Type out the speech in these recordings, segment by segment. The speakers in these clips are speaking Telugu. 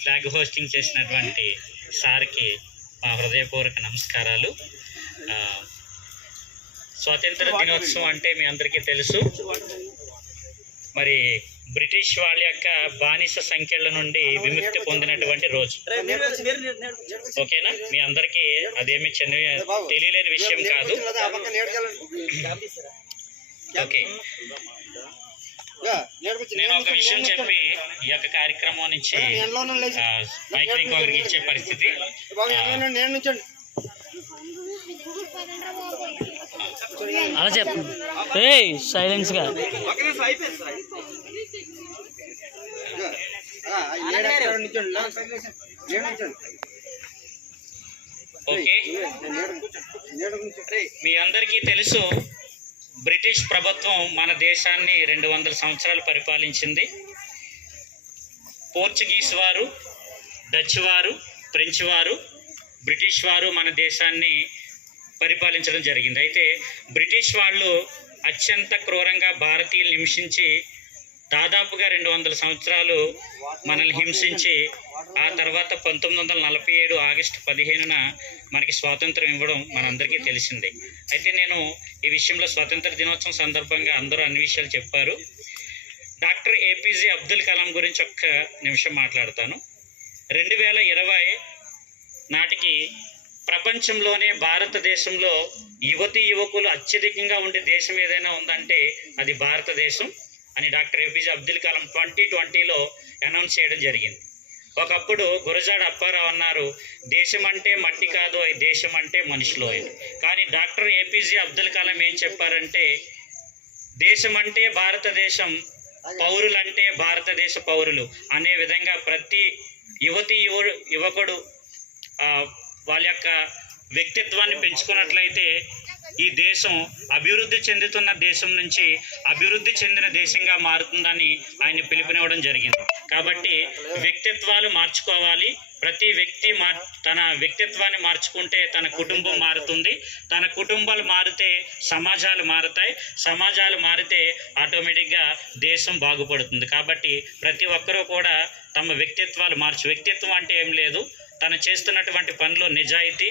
ఫ్లాగ్ హోస్టింగ్ చేసినటువంటి సార్కి మా హృదయపూర్వక నమస్కారాలు. స్వాతంత్ర దినోత్సవం అంటే మీ అందరికీ తెలుసు. మరి బ్రిటిష్ వాళ్ళ యొక్క బానిస సంఖ్యల నుండి విముక్తి పొందినటువంటి రోజు. ఓకేనా? మీ అందరికీ అదేమి తెలియలేని విషయం కాదు. ఓకే, నేను ఒక విషయం చెప్పి ఈ యొక్క కార్యక్రమం నుంచి మైక్ ఇంకొకరికి ఇచ్చే పరిస్థితి. అలా చెప్పు, సైలెన్స్ గా. ఓకే, మీ అందరికీ తెలుసు, బ్రిటిష్ ప్రభుత్వం మన దేశాన్ని 200 సంవత్సరాలు పరిపాలించింది. పోర్చుగీస్ వారు, డచ్ వారు, ఫ్రెంచ్ వారు, బ్రిటిష్ వారు మన దేశాన్ని పరిపాలించడం జరిగింది. అయితే బ్రిటిష్ వాళ్ళు అత్యంత క్రూరంగా భారతీయులు హింసించి దాదాపుగా 200 సంవత్సరాలు మనల్ని హింసించి ఆ తర్వాత 1947 ఆగస్టు 15న మనకి స్వాతంత్రం ఇవ్వడం మనందరికీ తెలిసిందే. అయితే నేను ఈ విషయంలో స్వాతంత్ర దినోత్సవం సందర్భంగా అందరూ అన్ని విషయాలు చెప్పారు. డాక్టర్ ఏపీజే అబ్దుల్ కలాం గురించి ఒక్క నిమిషం మాట్లాడతాను. 2020 నాటికి ప్రపంచంలోనే భారతదేశంలో యువతీ యువకులు అత్యధికంగా ఉండే దేశం ఏదైనా ఉందంటే అది భారతదేశం అని డాక్టర్ ఏపీజే అబ్దుల్ కలాం 2020లో అనౌన్స్ చేయడం జరిగింది. ఒకప్పుడు గురజాడ అప్పారావు అన్నారు, దేశం అంటే మట్టి కాదు, దేశం అంటే మనుషులు. కానీ డాక్టర్ ఏపీజే అబ్దుల్ కలాం ఏం చెప్పారంటే, దేశం అంటే భారతదేశం, పౌరులంటే భారతదేశ పౌరులు అనే విధంగా ప్రతి యువకుడు వాళ్ళ యొక్క వ్యక్తిత్వాన్ని పెంచుకున్నట్లయితే ఈ దేశం అభివృద్ధి చెందుతున్న దేశం నుంచి అభివృద్ధి చెందిన దేశంగా మారుతుందని ఆయన పిలుపునివ్వడం జరిగింది. కాబట్టి వ్యక్తిత్వాలు మార్చుకోవాలి. ప్రతి వ్యక్తి తన వ్యక్తిత్వాన్ని మార్చుకుంటే తన కుటుంబం మారుతుంది. తన కుటుంబాలు మారితే సమాజాలు మారుతాయి. సమాజాలు మారితే ఆటోమేటిక్గా దేశం బాగుపడుతుంది. కాబట్టి ప్రతి ఒక్కరూ కూడా తమ వ్యక్తిత్వాలు వ్యక్తిత్వం అంటే ఏం లేదు, తను చేస్తున్నటువంటి పనిలో నిజాయితీ,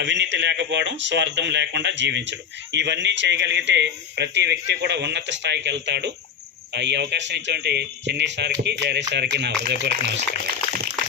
అవినీతి లేకపోవడం, స్వార్థం లేకుండా జీవించడం, ఇవన్నీ చేయగలిగితే ప్రతి వ్యక్తి కూడా ఉన్నత స్థాయికి వెళ్తాడు. ఈ అవకాశం ఇచ్చినటువంటి చిన్ని సార్కి, జయరే సార్కి నా హృదయపూర్వక నమస్కారం.